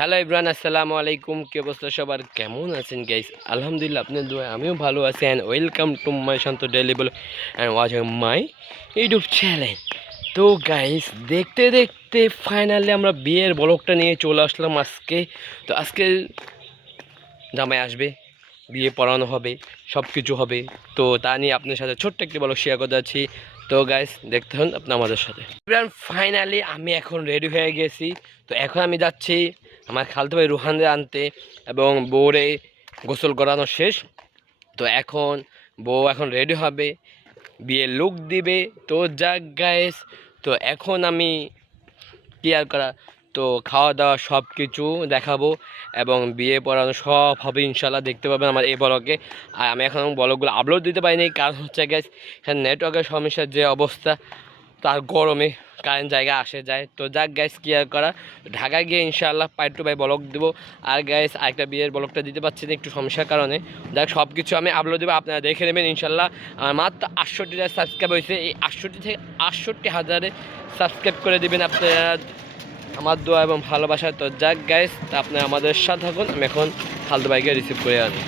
Hello Ibran, আসসালামু আলাইকুম। কি অবস্থা সবার, কেমন আছেন গাইস? আলহামদুলিল্লাহ, আপনার দোয়ায় আমিও ভালো আছি। And welcome to my Shanto daily blog and watching my YouTube channel. তো গাইস, দেখতে দেখতে ফাইনালি আমরা বিয়ের ব্লগটা নিয়ে চলে আসলাম আজকে। তো আজকে জামাই আসবে, বিয়ে পড়ানো হবে, সব কিছু হবে। তো তা নিয়ে আপনার সাথে ছোট্ট একটি ব্লগ শেয়ার করতে যাচ্ছি। তো গাইস, দেখতে হন আপনি আমাদের সাথে। ফাইনালি আমি এখন রেডি হয়ে গেছি। তো এখন আমি যাচ্ছি আমার খালতো ভাই রুহানদের আনতে, এবং বউরে গোসল করানো শেষ। তো এখন বউ এখন রেডি হবে, বিয়ের লুক দিবে। তো যাক গাইস, তো এখন আমি কি আর করা, তো খাওয়া দাওয়া সব কিছু দেখাবো এবং বিয়ে পড়ানো সব হবে ইনশাল্লাহ, দেখতে পাবেন আমার এই ব্লগে। আর আমি এখন ব্লগগুলো আপলোড দিতে পারিনি, কারণ হচ্ছে গ্যাস এখানে নেটওয়ার্কের সমস্যার যে অবস্থা, তার গরমে কারেন্ট জায়গায় আসে যায়। তো যাক গ্যাস কি আর করা, ঢাকা গিয়ে ইনশাআল্লাহ পাই টু পাই ব্লগ দেবো। আর গ্যাস আরেকটা বিয়ের ব্লগটা দিতে পারছি না একটু সমস্যার কারণে। যাক, সব কিছু আমি আপলোড দেবো, আপনারা দেখে নেবেন ইনশাল্লাহ। আমার মাত্র 68,000 সাবস্ক্রাইব হয়েছে, এই 68 থেকে 68,000 সাবস্ক্রাইব করে দেবেন আপনারা আমার দোয়া এবং ভালোবাসা। তো যাক গাইস, আপনি আমাদের সাথে থাকুন, আমি এখন খালদু ভাইকে রিসিভ করে আনি।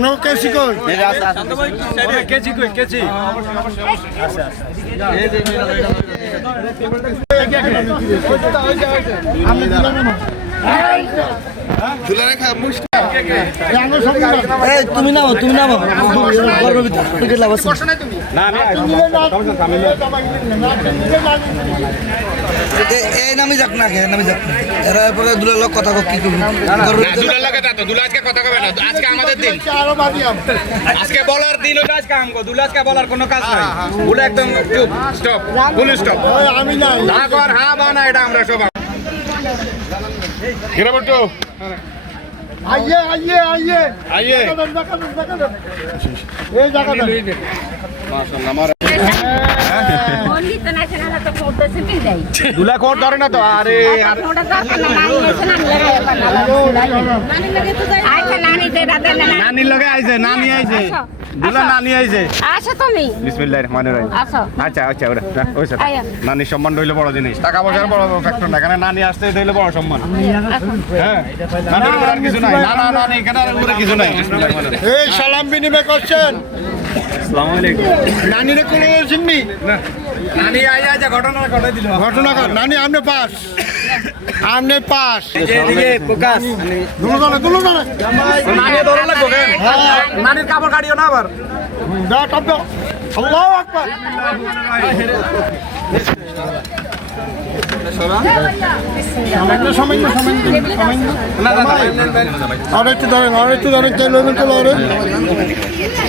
আমরা কেছি কই কেজি কই কেজি আমি দিলাম না তুমি নামো এই নামি যাক না নামি যাক না এরা এরপরে দুলার লোক কথা কি দুলার লাগে তো দুলা আজকে কথা কবে না আজকে আমাদের দিন আজকে বলার দিন ওটা আজকে আমগো দুলা আজকে বলার কোনো কাজ নাই বুলা একদম চুপ স্টপ ফুল স্টপ আমি নাই না কর হ্যাঁ বা না এটা আমরা সব কিরে বটু আইয়ে আইয়ে আইয়ে আইয়ে এই জায়গাটা মাশাআল্লাহ আমার only the national to put the city day. দুলা কোট ধরে না তো আরে নানি লগে আইছে নানি আইছে দুলা নানি আইছে আচ্ছা তুমি বিসমিল্লাহির রহমানির রহিম আচ্ছা আচ্ছা আচ্ছা ওরা ওই স্যার নানি সম্মান হইলে বড় জিনিস টাকা পয়সার বড় ফ্যাক্টর না এখানে নানি আসতে হইলে বড় সম্মান হ্যাঁ নানি আর কিছু নাই না না নানি এখানে আর উপরে কিছু নাই বিসমিল্লাহির রহমানির রহিম এই সালাম বিনিময় করছেন আসসালামু আলাইকুম নানিরে কোলে চিননি নানি আইয়া যা ঘটনা ঘটাই দিল ঘটনা কর নানি আপনি পাস আপনি পাস এদিকে প্রকাশ দুলো জানে নানি ধরে লাগবে কেন নানির কাপড় কাটিও না আবার দা টপ দাও আল্লাহু আকবার সামান্য আর একটু ধরেন তেল হইবেন তো লরে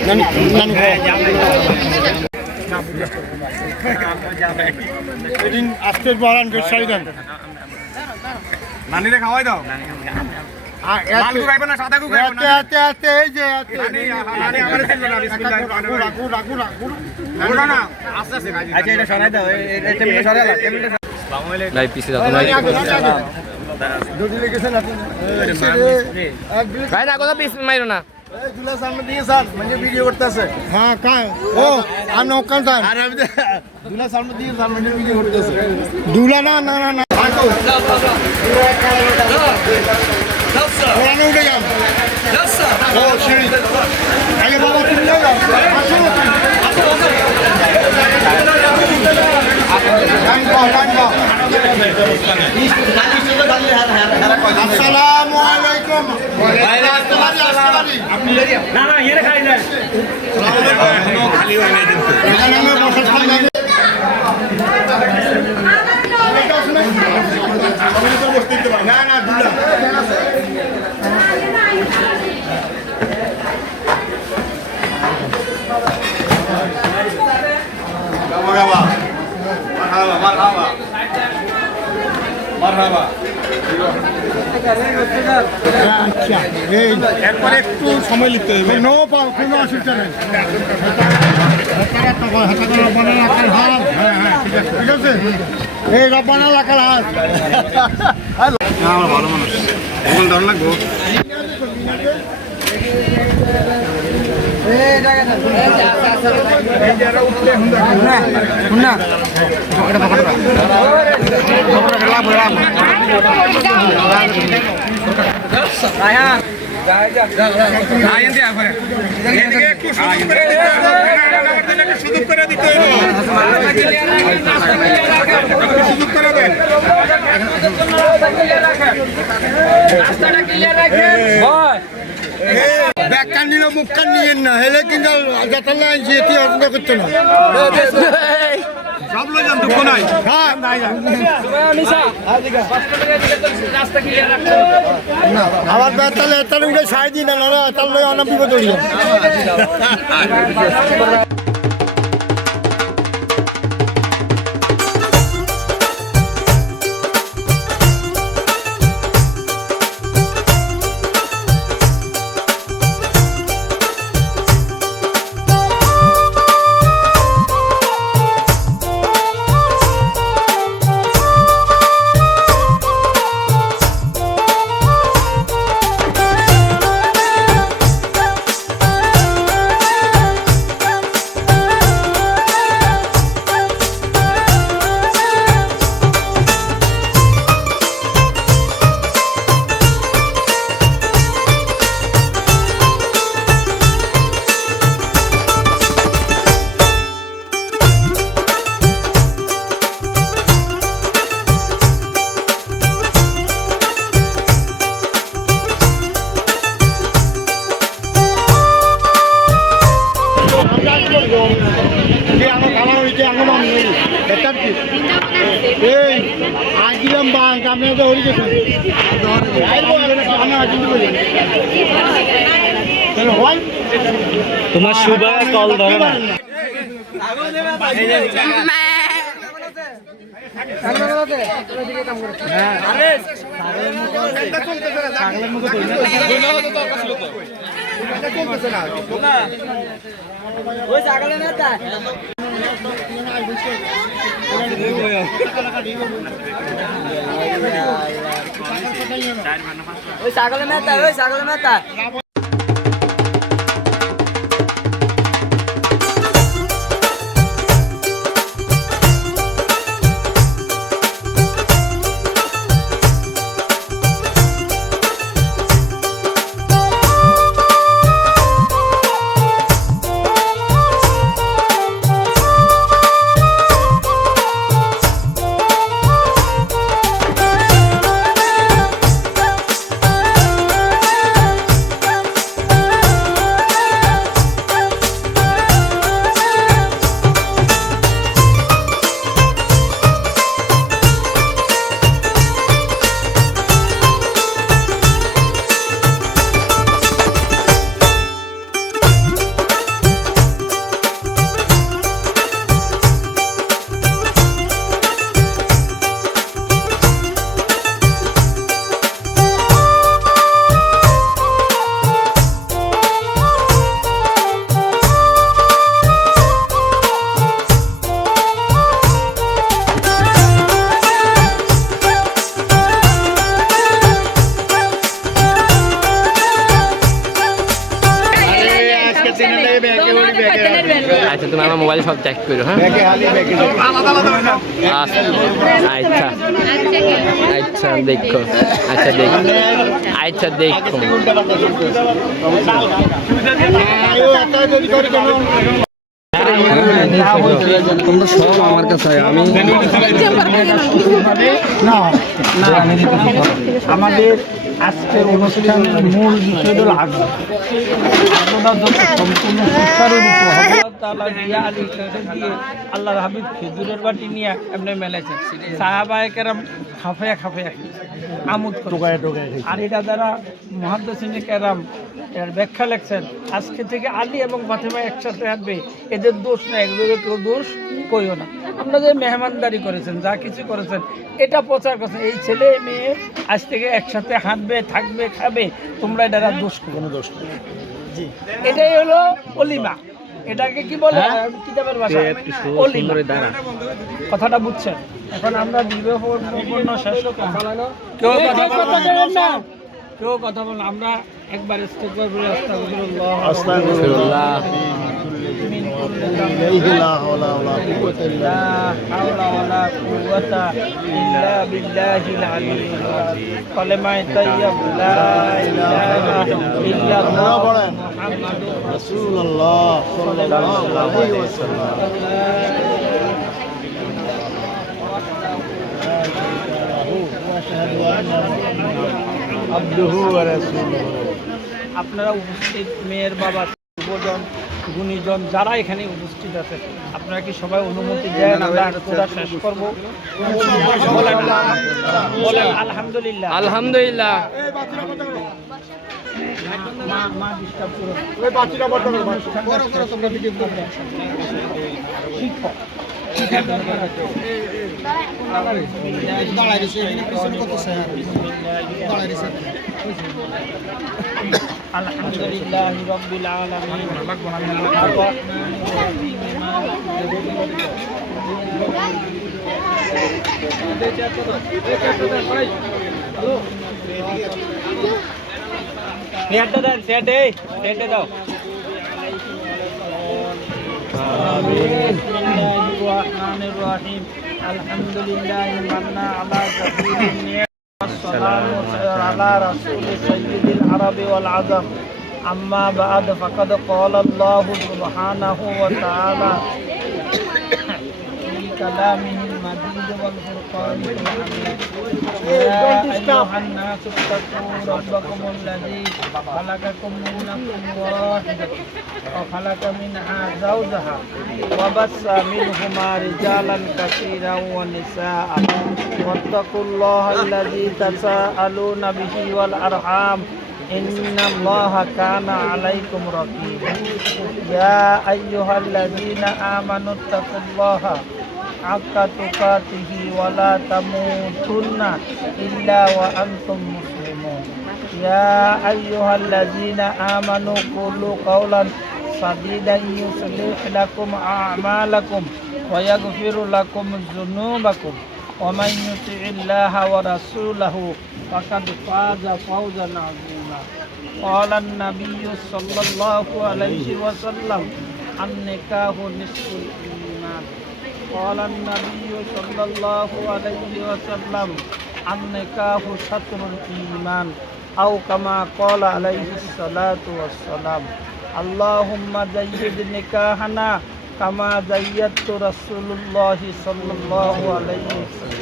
নানি নানি এদিন আজকের বাগান বেশাই দেন নানিরে খাওয়াই দাও লাল গু খাইবে না সাদা গু খাইবে না এই যে নানি আমারে চিনবে না বিসমিল্লাহির রহমানির রহিম রাখু ওটা না আস্তে আস্তে আচ্ছা এটা সরাই দাও এই টেবিলে সরাই দাও টেবিলে আসসালামু আলাইকুম ভাই পিছে যাও ভাই দুটি লেগেছেন আপনি ভাই না কথা পিছ মাইরো না দুলা সামনে দিয়ে স্যার মানে ভিডিও করতেছে হ্যাঁ কাই ও আমি ওখান যাই আরে আমি দুলা সামনে দিয়ে স্যার মানে ভিডিও করতেছে দুলা না না না না ওখানে উঠে যান ও সিঁড়ি আগে বাবা তুমি যাও আসো আসসালামু আলাইকুম না না এর খাই না খালি হয় না কিন্তু এখানে আমি বসে থাকলাম না না দুলা মারহাবা আচ্ছা এই একবার একটু সময় লিখতে হবে কোনো কোনো অসুবিধা নেই ঠিক আছে এই রব্বানা লাখার হাত না আমার ভালো মানুষ এগুলো ধর লাগবো সুযোগ করে দিতে সুযোগ করে দেন ব্যাখ্যা নিল মুখখান নিয়েন না হেলে কিন্তু যাতাল্লা আনছি এটি অর্জন করতে না সব লোক দুঃখ নাই আবার তাহলে তাহলে উঠে সাই দিন না তাহলে অনেক বিপদ তোমার সুবা কল ধরে না ছাগলের মেতা আচ্ছা তুমি আমার মোবাইল সব চেক করো হ্যাঁ আচ্ছা আচ্ছা দেখো আচ্ছা দেখো তোমরা সব আমার কাছে আমি আমাদের আজকের অনুষ্ঠানের মূল বিষয় হল আগুন আগুনটা যত সম্পূর্ণ সুচারুরূপ হবে দিয়ে আল্লাহর হাবিব খেজুরের বাটি নিয়ে এমনি মেলেছেন সাহাবায়ে কেরাম খাফায়া আমোদ করে আর এটা দ্বারা মুহাদ্দিসিনে কেরাম এর ব্যাখ্যা লেখছেন আজকে থেকে আলী এবং ফাতেমা একসাথে আসবে এদের দোষ না এগুলোর কেউ দোষ কইও না আপনারা যে মেহমানদারি করেছেন যা কিছু করেছেন এটা প্রচার করছেন এই ছেলে মেয়ে আজ থেকে একসাথে হাঁটবে থাকবে খাবে তোমরা এটা দোষ কোনো দোষ জি এটাই হলো অলিমা এটাকে কি বলে কিতাবের ভাষায় অলিমা কথাটা বুঝছেন এখন আমরা বিবাহ শেষ কেউ কথা বলেন আমরা একবার ইস্তেগফার করে আস্তাগফিরুল্লাহ লা হাওলা ওয়ালা কুওয়াতা ইল্লা বিল্লাহিল আলিয়্যিল আযীম কালেমায়ে তাইয়্যিব লা ইলাহা ইল্লাল্লাহ মুহাম্মাদুর রাসূলুল্লাহ সাল্লাল্লাহু আলাইহি ওয়াসাল্লাম আপনারা উপস্থিত মেয়ের বাবা যুবজন গুণীজন যারা এখানে উপস্থিত আছে আপনারা কি সবাই অনুমতি দেন আমরা পুরো শেষ করবো বলেন আলহামদুলিল্লাহ আলহামদুলিল্লাহ মা ডিস্টার্ব করো ওই বাচ্চাটা বড় করো তোমরা ভিডিও করবে শিক্ষক আলহামদুলিল্লাহ রাব্বিল আলামিন দাও الرحمن الرحيم الحمد لله من على كثير النعم والسلام على رسول سيد العرب والعجم أما بعد فقد قال الله سبحانه وتعالى في كلامه المجيد والفرقان الحميد يا أيها الناس اتقوا ربكم الذي خلقكم من نفس واحدة وخلق منها زوجها وبث منهما رجالا كثيرا ونساء واتقوا الله الذي تساءلون به والأرحام إن الله كان عليكم رقيبا يا أيها الذين آمنوا اتقوا الله حق تقاته ولا تموتن إلا وأنتم مسلمون يا أيها الذين آمنوا قولوا قولا سديدا يصلح لكم أعمالكم ويغفر لكم ذنوبكم ومن يطع الله ورسوله فقد فاز فوزا عظيما قال النبي صلى الله عليه وسلم النكاح نصف الإيمان قال النبي صلى الله عليه وسلم النكاح شطر الإيمان أو كما قال عليه الصلاة والسلام اللهم زيد نكاحنا كما زيدت رسول الله صلى الله عليه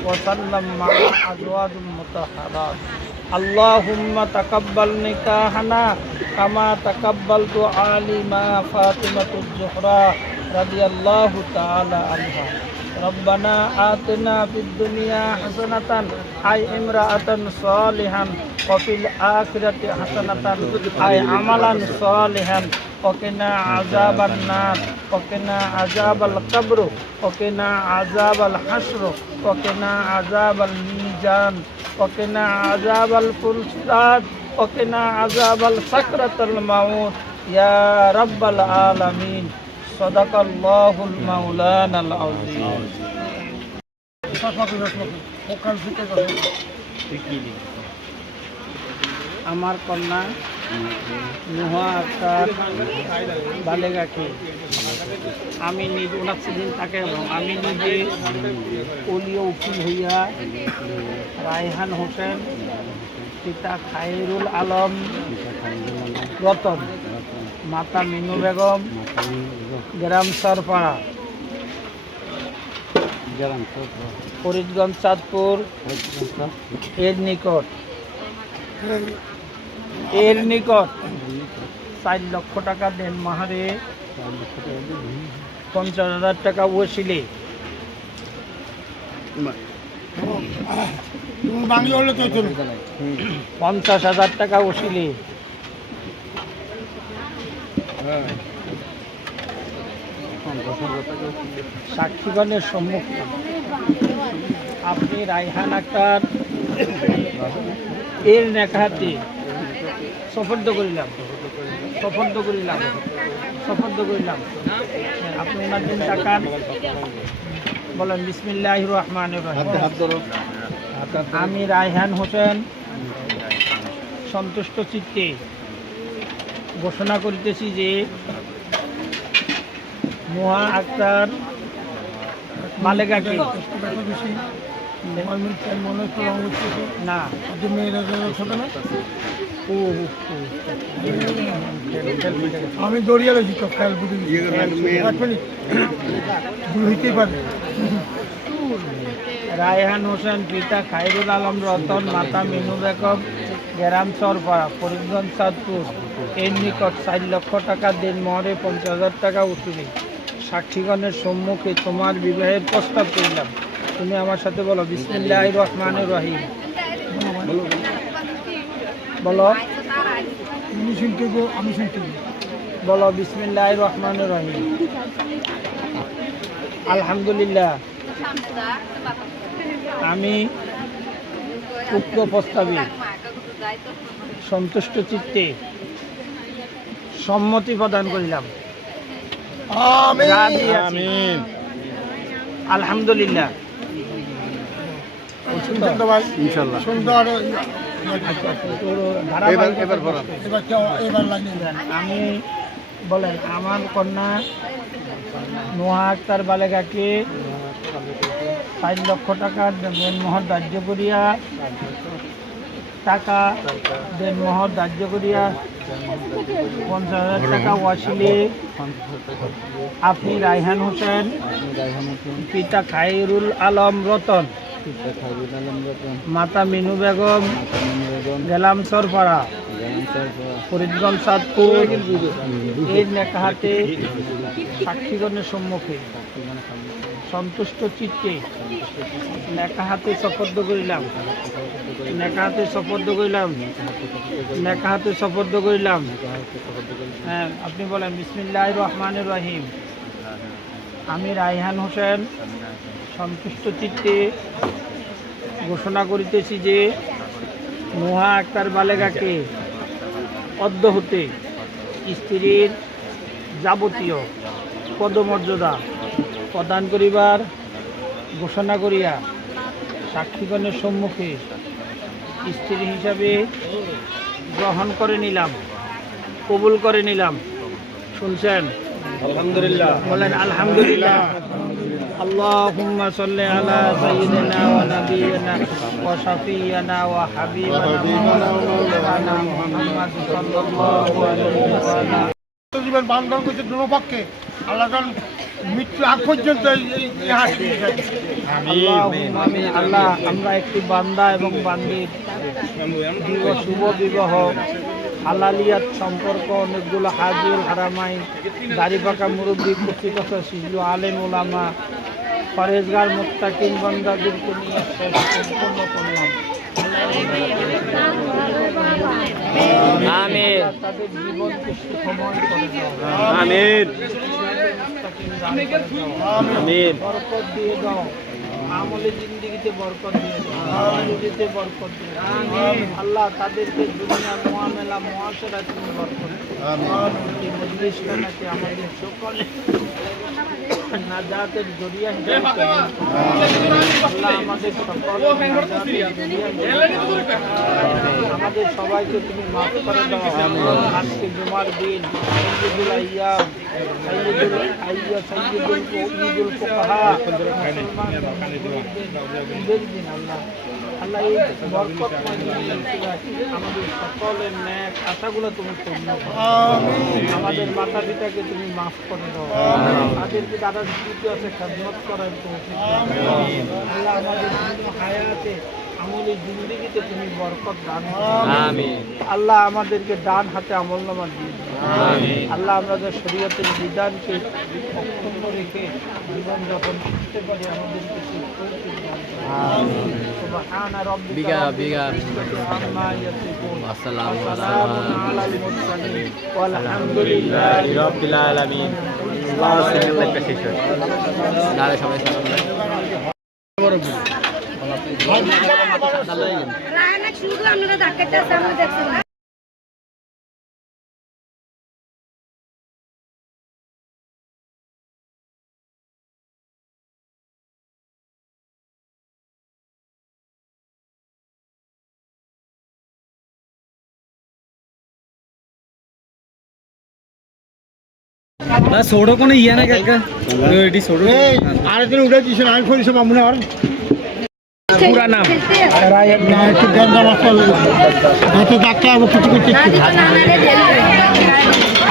وسلم مع أزواج المطهرات اللهم تقبل نكاحنا كما تقبلت عالما فاطمة الزهراء رضي الله تعالى عنها ربنا آتنا في الدنيا حسنة أي امرأة صالحا وفي الآخرة حسنة أي عملا صالحا وقنا عذاب النار وقنا عذاب القبر وقنا عذاب الحشر وقنا عذاب الميزان وقنا عذاب الفساد وقنا عذاب السكرة الموت يا رب العالمين صدق الله المولانا العظيم আমার কন্যা নুহা আক্তার বালেগাকে আমি নিজে ওনার সেদিন তাকে আমি নিজে পোলিও উকিল হইয়া রায়হান হোসেন পিতা খায়রুল আলম রতন মাতা মিনু বেগম গ্রাম সরপাড়া ফরিদগঞ্জ চাঁদপুর এর নিকট 4 লক্ষ টাকা দেন মাহারে 50,000 টাকা ওসিলে বাংলা হলে তো 50,000 টাকা ওসিলে সাক্ষীগণের সম্মুখে আপনি রায়হান আক্তার এর নেখাতে সফর্দ করিলাম আপনি ওনার দিন তাকান বলেন বিসমিল্লাহির রহমানির রহিম আমি রায়হান হোসেন সন্তুষ্ট চিত্তে ঘোষণা করিতেছি যে নুহা আক্তার মালেগাকে না আমি দৌড়িয়ে রয়েছি তো খেয়াল হইতেই পারে রায়হান হোসেন পিতা খায়রুল আলম রতন মাতা মিনু বেগম গ্রাম সরপাড়া ফরিদগঞ্জ চাঁদপুর এর নিকট 4 লক্ষ টাকা দেন মহরে 50,000 টাকা উঠবে সাক্ষীগণের সম্মুখে তোমার বিবাহের প্রস্তাব করিলাম তুমি আমার সাথে বলো বিসমিল্লাহির রহমানির রহিম বলো তুমি শুনতে গো আমি শুনতে বলো বিসমিল্লাহির রহমানির রহিম আলহামদুলিল্লাহ আমি উক্ত প্রস্তাবে সন্তুষ্ট চিত্তে সম্মতি প্রদান করিলাম আমিন আলহামদুলিল্লাহ ইনশাআল্লাহ সুন্দর আমি বলেন আমার কন্যা নুহা আক্তার বালেগাকে 4 লক্ষ টাকার দেনমোহর ধার্য করিয়া টাকা দেনমোহর ধার্য করিয়া 50,000 টাকা ওয়াসিলে আপনি রায়হান হোসেন পিতা খায়রুল আলম রতন মাতা মিনু বেগম গেলাম সরপাড়া ফরিদগঞ্জ সাদপুর এর নেকাহাতে সাক্ষীগণের সম্মুখে সন্তুষ্ট চিত্তে নেকাহাতে শপথ করিলাম নেকাহাতে শপথ করিলাম নেকাহাতে শপথ করিলাম। হ্যাঁ, আপনি বলেন বিসমিল্লাহির রহমানির রহিম। আমি রায়হান হোসেন সন্তুষ্ট চিত্তে ঘোষণা করিতেছি যে নুহা আক্তার বালেগাকে অদ্য হতে স্ত্রীর যাবতীয় পদমর্যাদা প্রদান করিবার ঘোষণা করিয়া সাক্ষীগণের সম্মুখে স্ত্রী হিসাবে গ্রহণ করে নিলাম, কবুল করে নিলাম। শুনছেন? আলহামদুলিল্লাহ। বলেন আলহামদুলিল্লাহ। আল্লাহুম্মা সাল্লি আলা সাইয়্যিদিনা ওয়া নাবিয়িনা ওয়া শাফিয়িনা ওয়া হাবিবানা মুহাম্মাদ সাল্লাল্লাহু আলাইহি ওয়াসাল্লাম। জীবন বান্ধব করছে দুনো পক্ষে আল্লাহ মৃত্যু আগ পর্যন্ত এই হাত আল্লাহুম্মা আমিন। আল্লাহ, আমরা একটি বান্দা এবং বান্দির শুভ বিবাহ হালালিয়াত সম্পর্ক অনেকগুলো হাজির হারামাইন দাড়ি পাকা মুরব্বী কর্তৃপক্ষ শিশু আলেম ওলামা ফরেজগার মুত্তাকিন বান্দাদেরকে নিয়ে সম্পূর্ণ করলাম। আমিন তাদের জীবনকে সুখময় করে দাও। আমিন আমিন বরকত দিয়ে দাও। আমলে জিন্দিগিতে বরকত দিয়ে দাও, রুজিতে বরকত দিয়ে দাও। আল্লাহ, তাদেরকে দুনিয়া মুআমেলা মুআশারা তুমি বরকত দাও। এই মজলিসটা নাকি আমাদের সকলে নাজাতের জরিয়া হিসেবে আল্লাহ আমাদের সকল আমাদের সবাইকে তুমি মাফ করে দাও। আজকে জুমার দিন সাইয়্যিদুল আইয়াম সাইয়্যিদুল ঈদুল ফুকাহা ঈদের দিন আল্লাহ আল্লাহ এই বরকতময় দিনের আমাদের সকলের ন্যাক আশাগুলো তুমি পূর্ণ করো। আমাদের মাতা পিতাকে তুমি মাফ করে দাও। তাদেরকে দাদা দিদি আছে খেদমত করার তৌফিক দাও। আল্লাহ আমাদের হায়াতে আমলের জিন্দেগিতে তুমি বরকত দান করো। আমিন আল্লাহ আমাদেরকে ডান হাতে আমলনামা দিয়ে দাও। আল্লাহ আমাদের শরীয়তের বিধানকে অক্ষুণ্ণ রেখে জীবন যাপন করতে পারি আমাদেরকে সেই তৌফিক দান করো। সুবহানা রাব্বিকা বিগা বিগা আম্মা ইয়াসিফুন আসসালামু সালামুন আলাল মুরসালিন ওয়ালহামদুলিল্লাহি রাব্বিল আলামিন। নারে সবাই সালাম রায়হান শুধু আপনারা ধাক্কাতে সামনে দেখছেন না। না সোডো কোনো ইয়া না কাকা এডি সোডো আরেকদিন উঠে দিয়েছেন আমি ফোন সব মনে হয় পুরা নাম না একটু গন্ধ মশলা হয়তো ডাক্তার আবার কিছু করতে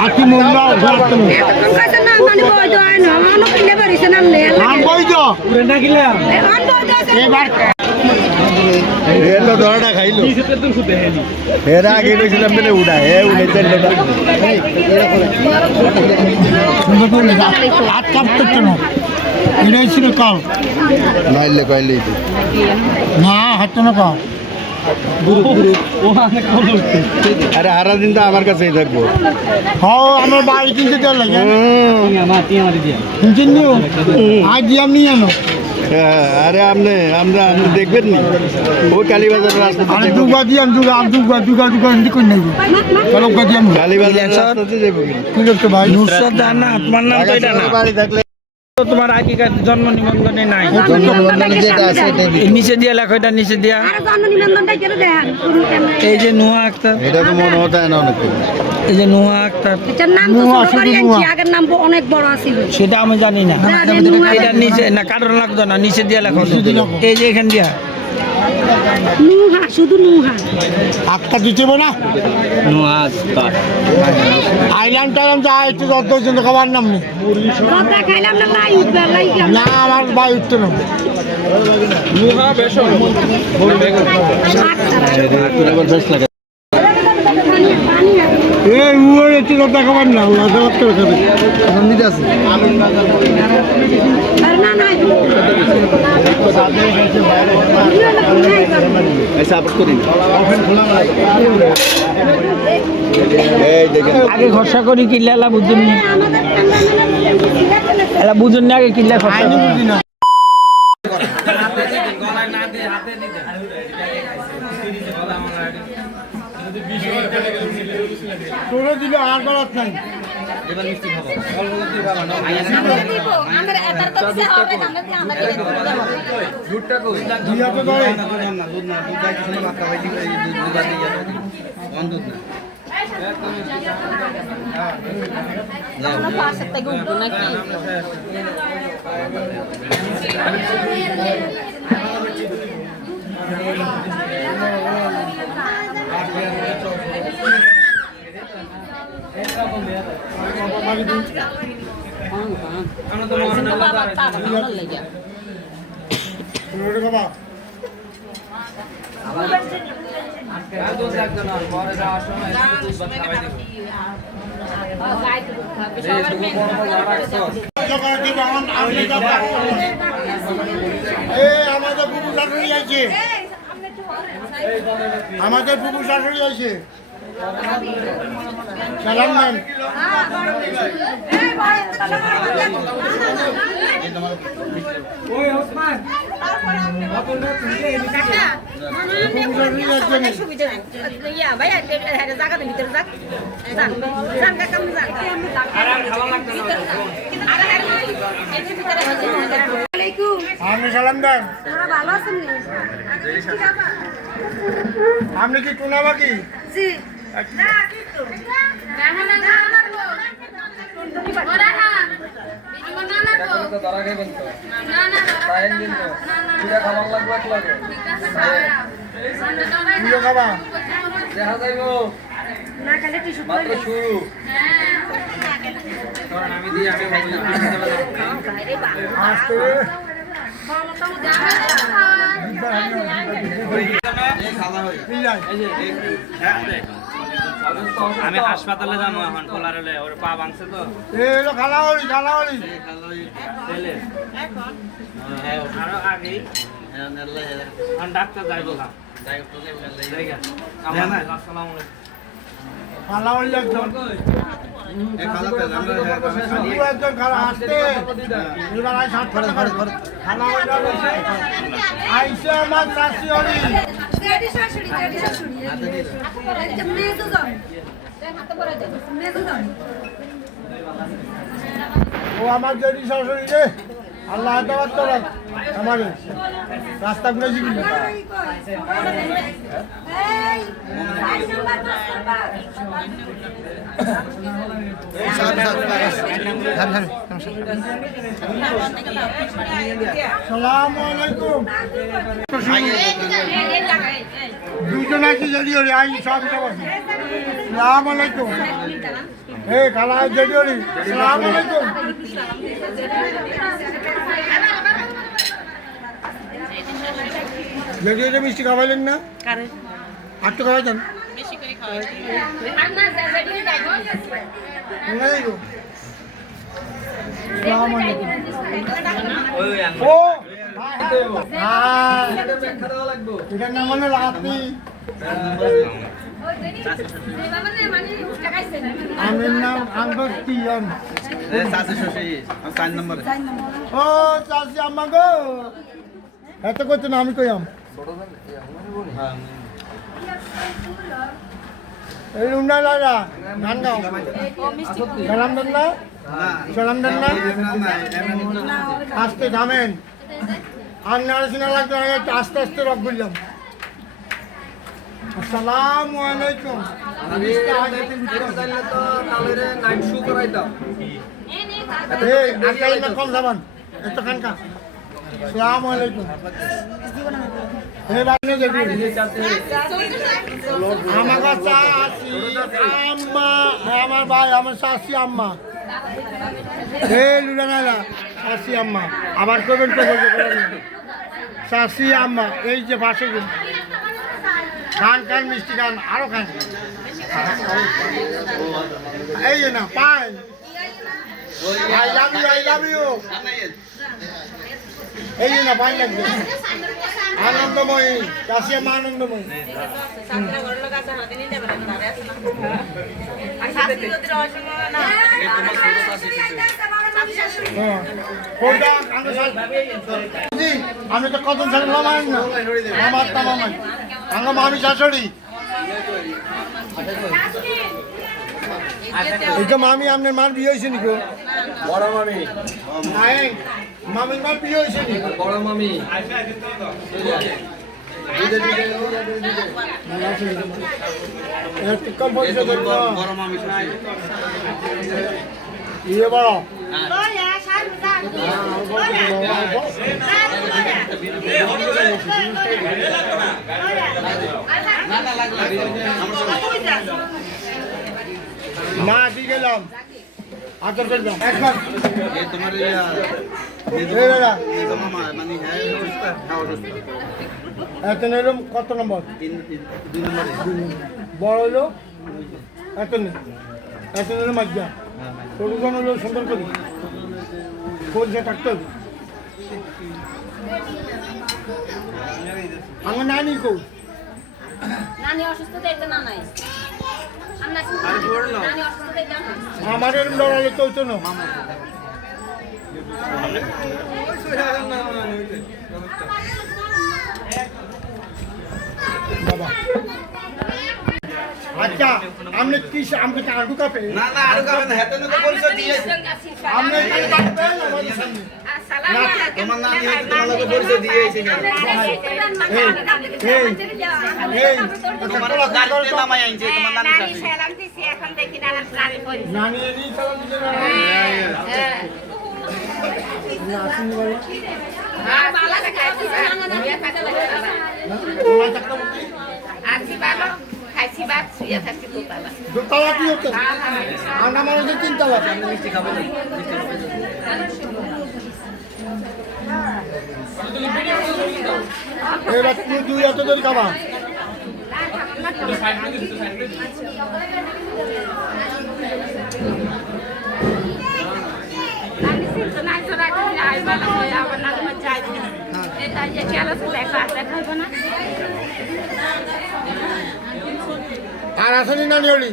আপনি মোল্লা নাম বৈধ এবার এলো ধরাটা খাইলো এর আগে গেছিলাম মানে উড়া এ উড়েছে হাত কাপ করছে না এটাই ছিল কাল নাইলে কইলে না হাত না কাল আরে হারা দিন তো আমার কাছেই থাকবো হ্যাঁ আমার বাড়ি কিনতে দেওয়ার লাগে কিনছেন নিও আজ দিয়ে আপনি জানো আরে আপনি আমরা দেখবেন নি ওই কালীবাজার রাস্তা দুগা দিয়ে দুগা হিন্দি করে নেব কালীবাজার রাস্তাতে যাবো কি করতে ভাই নুসরাত জানা আপনার নাম তো এটা না বাড়ি থাকলে তোমার আগেকার জন্ম নিবন্ধনে নাই যেটা আছে নিচে দিয়া লেখো এটা নিচে দিয়া আর জন্ম নিবন্ধনটা কেন দেন শুরু কেন এই যে নুহা আক্তার এটা তো মনে হতো না অনেক এই যে নুহা আক্তার এটার নাম তো ছোট করে আনছি আগের নাম অনেক বড় আছিল সেটা আমি জানি না নুহা এটা নিচে না কারণ লাগতো না নিচে দিয়া লেখো এই যে এখান দিয়া নুহা শুধু নুহা আটটা দিতে না আইলাম টাইলাম যা একটু যত জন্য খাবার নাম নেই কথা খাইলাম না লাই উঠবে লাই না আমার ভাই উঠতে না একটু যত খাবার না নিতে আছে না না আগে খরচা করি কিনলে এলা বুঝুন নি এলা বুঝুন না আগে কিনলে খরচা বুঝি না তোরা দিলে আর করার নাই আমরা এটার তো সে হবে আমরা দিয়া তো ধরে আমরা পাশে থেকে উঠবো নাকি আমাদের বুবু শাশুড়ি আছে আমাদের বুবু শাশুড়ি আছে সালাম দেন আপনি সালাম দেন ভালো আছেন আপনি কি টুনা বাকি জি তুইও খাবা না খালে টিস্যু আসতে আমি হাসপাতালে যাবো এখন পোলার হলে ওর পা ভাঙছে তো এলো খালাওয়ালি আরো আগেই এখন ডাক্তার যাই বললাম আসসালামু আলাইকুম খালাওয়ালি একজন একজন খালা আসতে এবার আই সাত খালাওয়ালি আইসে আমার শাশি হলি ও আমার যদি শাশুড়ি রে আল্লাহ দাওয়াত তোরা আমার রাস্তা ঘুরে যাবি সালামু আলাইকুম দুজন আছি যদি ওরে আই সব সব আছে সালাম আলাইকুম হে খালা যদি ওরে সালাম আলাইকুম যদি ওরে মিষ্টি খাওয়াইলেন না আর তো খাওয়াইতেন সালাম আলাইকুম ও এটার নাম হলো রাতি আমার নাম আঙ্গস্তিয়ান ও চাষি আম্মা গো এত করছো না আমি কইয়াম এই উন্না লালা গান গাও সালাম দেন না সালাম দেন না আস্তে থামেন আর নাড়াশোনা লাগবে আমি একটু আস্তে আস্তে রক বললাম আসসালামু আলাইকুম কম যাবান এত খানকা আসসালামু আলাইকুম আমার কাছে আম্মা আমার ভাই আমার শাশি আম্মা এই লুলানালা শাশি আম্মা আবার করবেন তো শাশি আম্মা এই যে পাশে খান খান মিষ্টি খান আরো খান এই যে না পাই আই লাভ ইউ এই যে না পাই লাগবে আনন্দময়ী চাষি আম্মা আনন্দময়ী আমি তো কত সাল মামাই না আমার তা মামাই আমার মামি শাশুড়ি এইটা মামি আপনার মার বিয়ে হয়েছে নিকো বড় মামি মামির মার বিয়ে হয়েছে নি বড় মামি কম পয়সা বড় মামি ইয়ে বড় না দিয়ে গেলাম আদর করলাম একবার তোমার এত নিলাম কত নম্বর বড় হলো এত নেই এত নিলাম আজ্ঞা ছোটজন হলো সুন্দর করি কোনটা থাকতে হবে আমার নানি কো নানি অসুস্থ দেখতে না নাই আমার এরম লড়ালে তো হইতো না বাবা আচ্ছা আপনি কি আমাকে টাকা ঢুকাবে না না আর ঢুকাবে না হেতে তো পরিচয় দিয়েছে আপনি টাকা ঢুকাবেন আমাদের সামনে তোমার নাম দিয়ে তোমাকে পরিচয় দিয়েছে কেন এই তোমার গাড়িতে নামাই আইছে তোমার নানি সালাম দিছি এখন দেখি নানা সালাম করি নানি এনি সালাম দিছে না আসুন বলে আর বালা খাইছি নানা দিয়ে খাইতে লাগে আছি ভালো খাইছি ভাত শুয়ে থাকছি দোতলা দোতলা কি হচ্ছে আমরা মানুষের তিনতলা মিষ্টি খাবেন এবার তুমি দুই এত ধরে খাবা আর আসেনি নানি হলি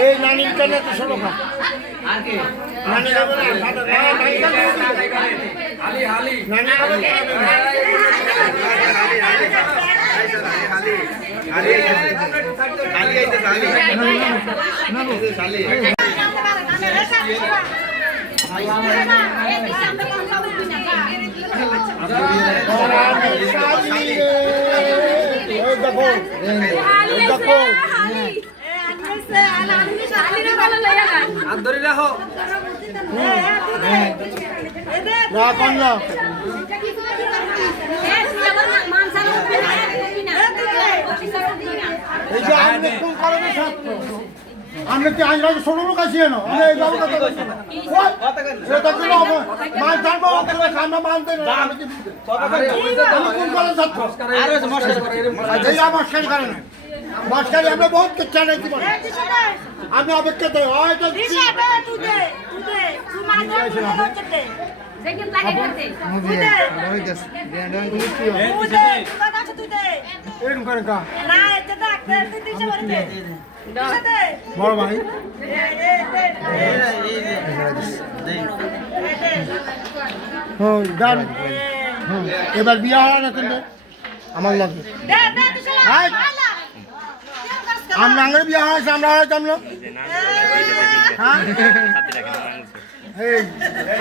এই নানির কেন এত ছোট খা নানি খাবে না নানি আমরা কি আজ ছোট লোক আছি না এই বাবু কথা বলছি না এটা কি হবে মাল জানবো খানা মানতে না আমি কোন কলেজ ছাত্র আরে মস্কারি মস্কারি করে না মস্কারি আমরা বহুত কিছু চালাইছি বলে আমি অপেক্ষা দেই হয়তো এরকম করে কা বড় ভাই গান এবার বিয়ে হয় না কিন্তু আমার লাগে আমরা আঙের বিয়ে হয়েছে আমরা হয়তাম না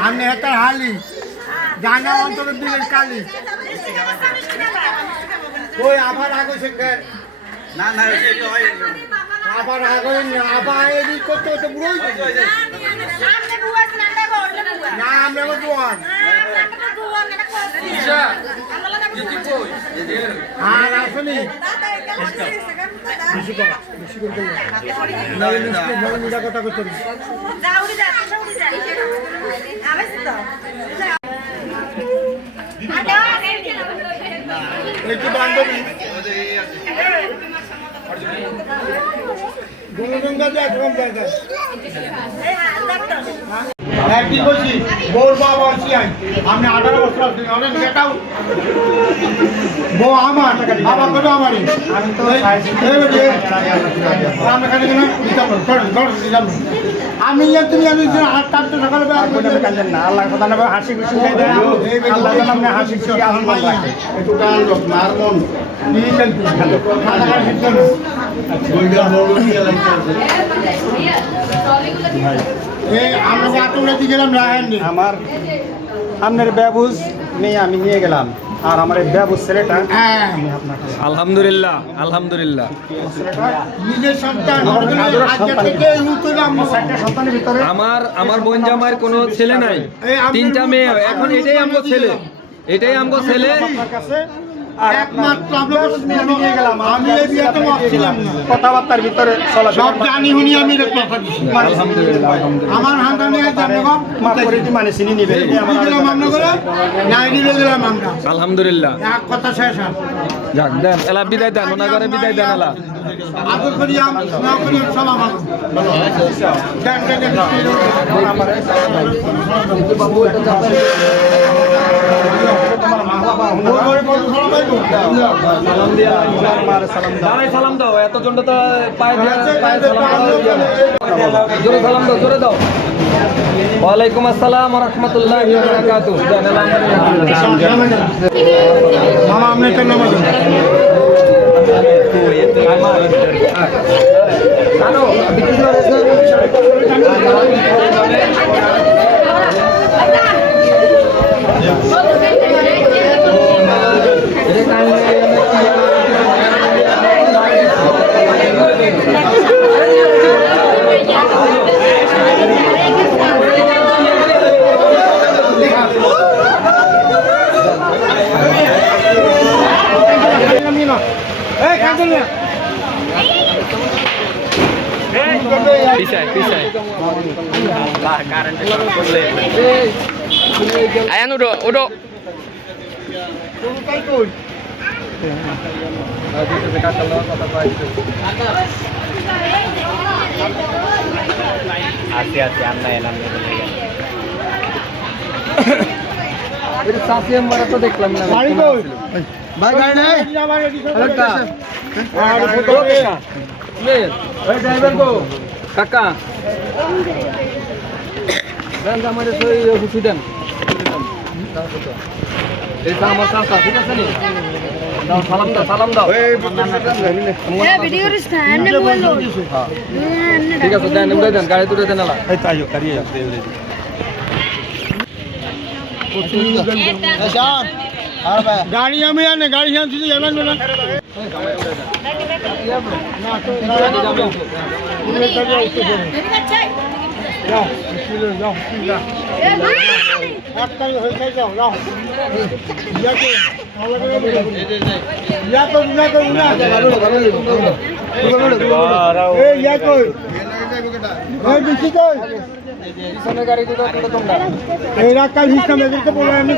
আমি একটা হালি জানা অন্তরের দিলের কালি ওই আবার আগে সে না না আবার আগে আবার এদিক করতে করতে বুড়ো হয়ে গেছে। সামনে বুয়া আছে না দেখো ওটা বুয়া না আমরা আবার জোয়ান আমরা তো বুয়া না করছি আমরা লাগা আর আসনি বেশি করে না মিটা কথা করতে যাওরি যা যাওরি যা আবেছ তো একটু বান্ধবী গুণগঙ্গা যে একরকম জায়গা একদিন বলছি বউর বাবা বলছি আমি 18 বছর আছি অনেক বেটাও বউ আমার বাবা কত আমারই আমি তো আমি তুমি আমি হাত কাটতে সকালে না আল্লাহ কথা না হাসি খুশি আল্লাহ আপনি হাসি খুশি আনন্দ রাখে একটু গান লোক মার মন কি চলতে খানা খাওয়া শিখতে না এই আমরা আতুলে দিয়ে গেলাম রাহাননি আমার আপনার ব্যবুজ মেয়ে আমি নিয়ে গেলাম আর আমার এই ব্যবুজ ছেলেটা হ্যাঁ আলহামদুলিল্লাহ আলহামদুলিল্লাহ নিজের সন্তান আজকে থেকে উঠলাম সন্তানের ভিতরে আমার বোন জামাইয়ের কোনো ছেলে নাই, তিনটা মেয়ে। এখন এটাই আমগো ছেলে, এটাই আমগো ছেলে। আপনার কাছে একমাত্র আমি নিয়ে গেলাম আমি এই বিয়েতে ছিলাম না কথাবার্তার ভিতরে সব জানি হুনি আমি কথা দিচ্ছি আলহামদুলিল্লাহ আমার হাতে নিয়ে জানি গো মা করে কি মানে চিনি নিবে দিলাম আমরা করে নাই দিলে দিলাম আমরা আলহামদুলিল্লাহ। এক কথা শেষ হয় যাক দেন, এলা বিদায় দেন, ওনা করে বিদায় দেন এলা। আদর করি না করি সালাম দেন দেন দাঁড়াই সালাম দাও, এতজন তো পায়ে জোরে সালাম দাও, জোরে দাও। ওয়ালাইকুম আসসালাম ওয়া রাহমাতুল্লাহি ওয়া বারাকাতুহু। মামা আপনি তো নামাজ পিছায় পিছায় আয়ান উঠো উঠো। আস্তে আস্তে আমরা এলাম আমরা তো দেখলাম না। ভাই গাড়ি নেই ড্রাইভার গো কাকা দেন আমার খুশি দেন। এটা আমার কাকা, ঠিক আছে নি? দাও সালাম দাও, সালাম দাও। ঠিক আছে দেন, এমনি দেন, গাড়ি তুলে দেন এলা। গাড়ি আমি আনে গাড়ি আনছি জানান না এই রাখাল হিসাবে বলে আমি